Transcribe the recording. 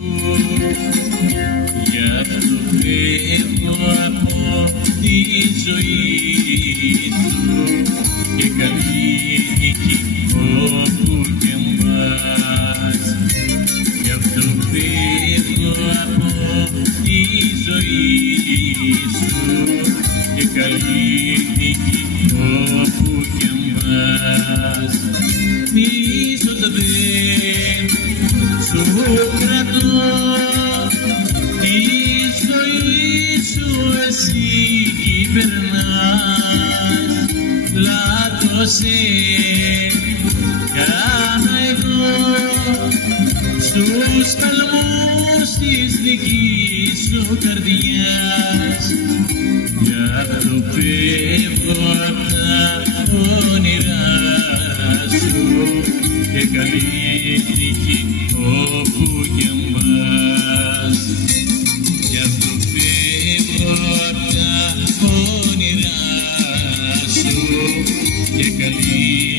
Γι' αυτό φεύγω από τη ζωή του και καλή νίκη όπου και μπας. Γι' αυτό φεύγω από τη ζωή σου και καλή νίκη όπου και μπας. Ίσως δεν σου κρατώ τη ζωή σου εσύ κυβερνάς. Λάτωσε κάνα εγώ στους καλμούς της δικής σου καρδιάς. Γι' αυτό φεύγω απ' τα όνειρά σου και καλή νίκη όπου και μπας. Γι' αυτό φεύγω απ' τα όνειρά σου και καλή